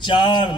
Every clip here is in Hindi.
4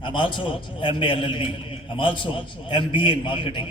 I'm also MA LLB, I'm also MBA in marketing۔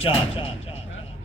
4۔